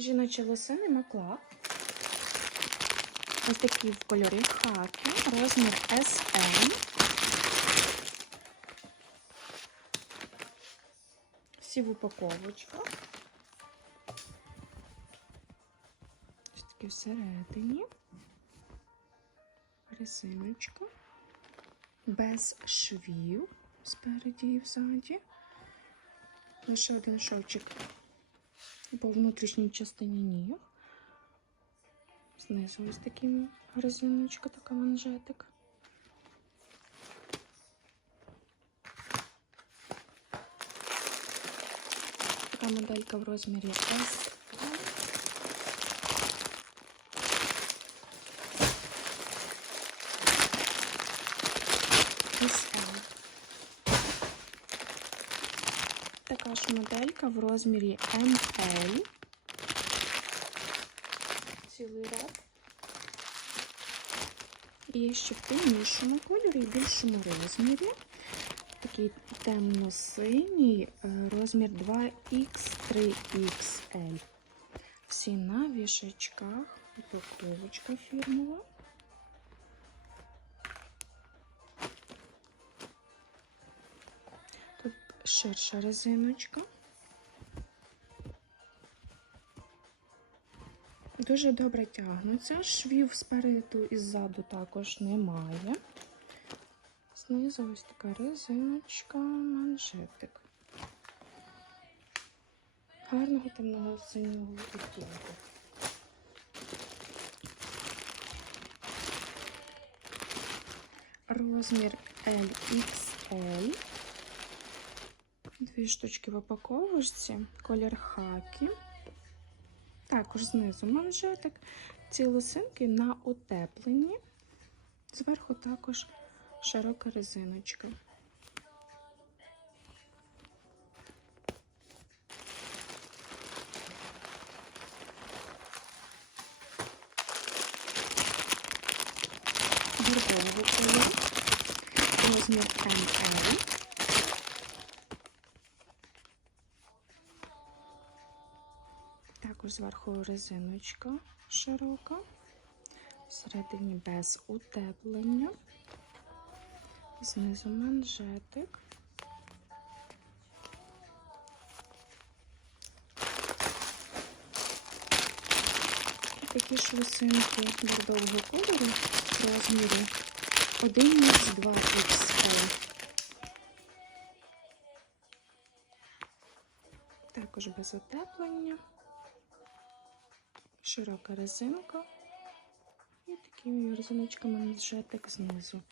Жіночі лосини Маклак. Ось такі в кольорі хаки, розмір SM. Всі в упаковочках. Ось такі всередині. Резиночка. Без швів спереді і взаді. Лише один шовчик по внутрішній частині ніг. Знизу ось такі резиночка, така манжетик. Така моделька в розмірі S. SL. Така ж моделька в розмірі ML. Цілий ряд. І ще в темнішому кольорі і більшому розмірі. Такий темно-синій, е, розмір 2X3XL. Всі на вішачках, упаковочка фірмова. Ширша резиночка. Дуже добре тягнуться. Швів спереду і ззаду також немає. Знизу ось така резиночка, манжетик. Гарного темного синього відтінку. Розмір LXL. Дві штучки в упаковочці, колір хакі. Також знизу манжетик, ці лосинки на утепленні. Зверху також широка резиночка. Бордового кольору, розмір ML. Також зверху резиночка широка, всередині без утеплення, знизу манжетик. І такі ж лосинки бордового кольору в розмірі 1х2 XL. Також без утеплення широка резинка і такими резиночками манжетик знизу.